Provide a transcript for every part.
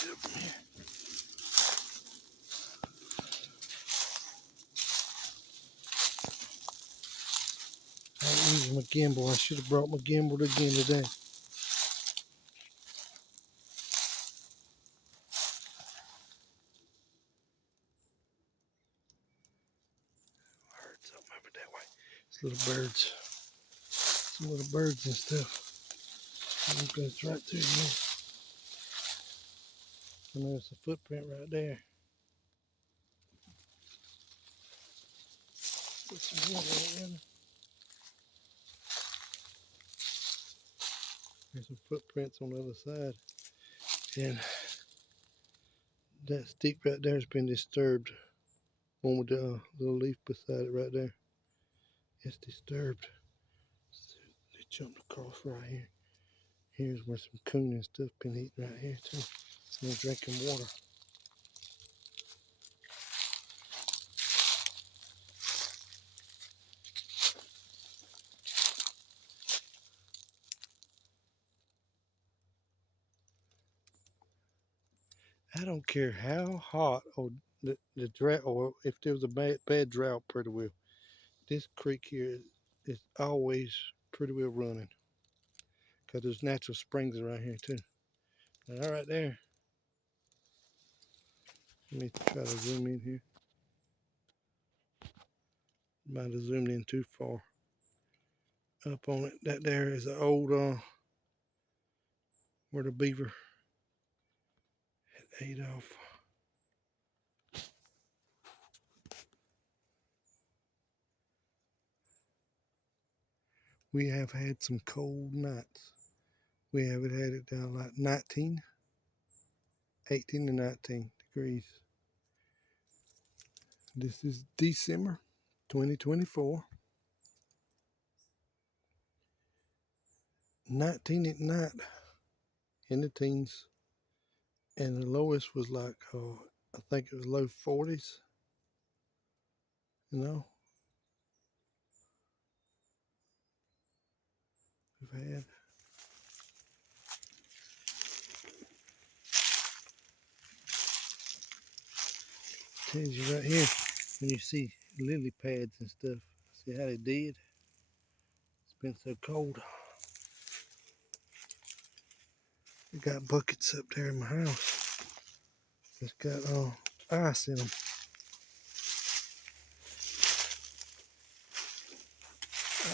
Get up from here. I'm using my gimbal. I should have brought my gimbal again today. I heard something over that way. It's little birds. Some little birds and stuff. And it goes right through here. And there's a footprint right there. Put some water in. There's some footprints on the other side. And that stick right there has been disturbed. One with the little leaf beside it right there. It's disturbed. They jumped across right here. Here's where some coon and stuff been eating right here too. And they're drinking water. I don't care how hot or the drought, or if there was a bad drought pretty well. This creek here is always pretty well running. Because there's natural springs around here too. And right there. Let me try to zoom in here. Might have zoomed in too far. Up on it, that there is an old where the beaver had ate off. We have had some cold nights. We haven't had it down like 18 to 19 degrees. This is December 2024. 19 at night in the teens. And the lowest was like, I think it was low 40s. You know? We've had. Tells you right here, when you see lily pads and stuff, see how they did? It's been so cold. I got buckets up there in my house. It's got ice in them.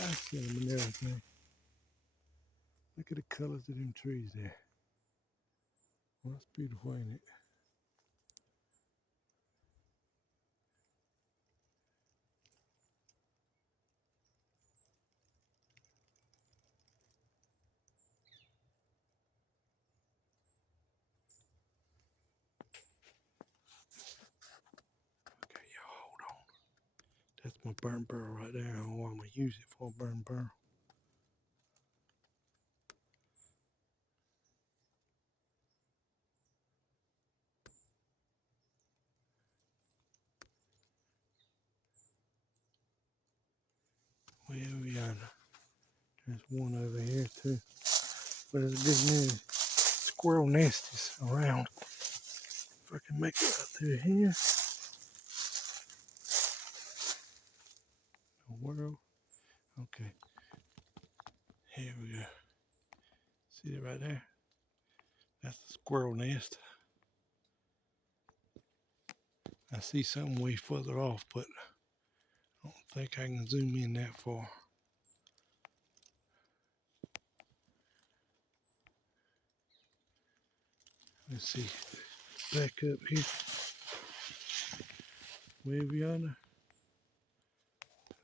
Ice in them and everything. Look at the colors of them trees there. Well, that's beautiful, ain't it? Okay, y'all, hold on. That's my burn barrel right there. I don't know what I'm going to use it for, a burn barrel. Way over yonder. There's one over here too. But there's a good many squirrel nesties around. If I can make it right through here. The world. Okay. Here we go. See it right there? That's the squirrel nest. I see something way further off, but I don't think I can zoom in that far. Let's see. Back up here. Way over yonder.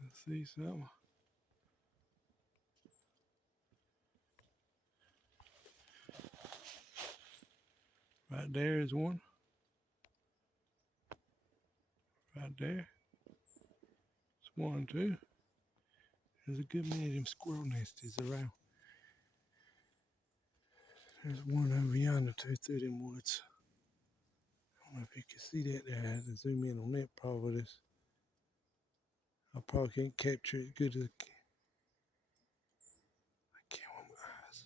Let's see something. Right there is one. Right there. It's one too. There's a good many of them squirrel nesties around. There's one over yonder too through them woods. I don't know if you can see that there. I have to zoom in on that probably. I probably can't capture it good as I can't with my eyes.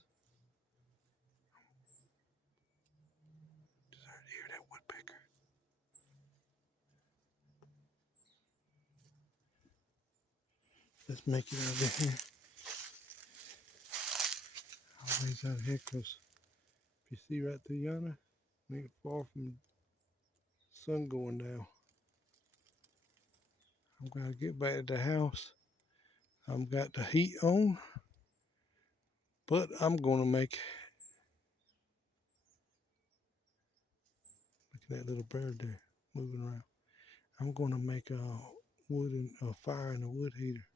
Let's make it out of here. Always out of here, because if you see right through yonder, we ain't far from the sun going down. I'm gonna get back to the house. I've got the heat on, but I'm gonna make. Look at that little bird there moving around. I'm gonna make a fire in a wood heater.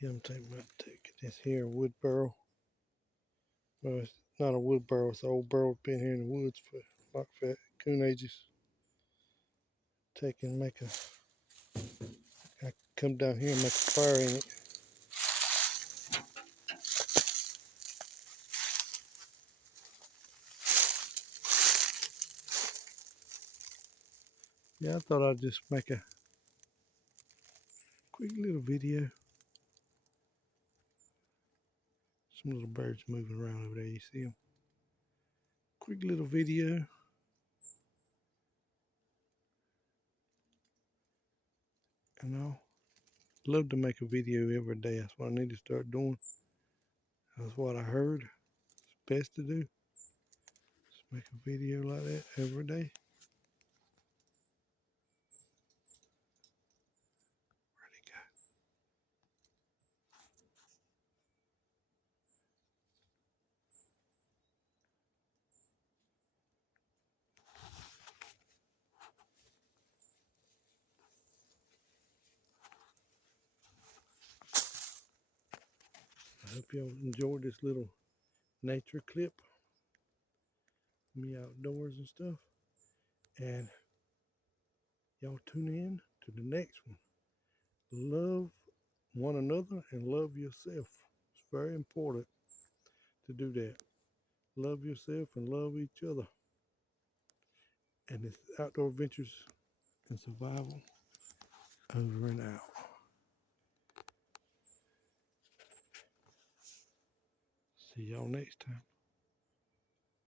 Yeah, I'm taking this here wood barrel. Well, it's not a wood barrel. It's an old barrel been here in the woods for like for coon ages. I come down here and make a fire in it. Yeah, I thought I'd just make a quick little video. Some little birds moving around over there. You see them? Quick little video. And I'll love to make a video every day. That's what I need to start doing. That's what I heard. It's best to do. Just make a video like that every day. Where'd he go? I hope y'all enjoyed this little nature clip. Me outdoors and stuff. And y'all tune in to the next one. Love one another and love yourself. It's very important to do that. Love yourself and love each other. And it's Outdoor Adventures and Survival over and out. See y'all next time.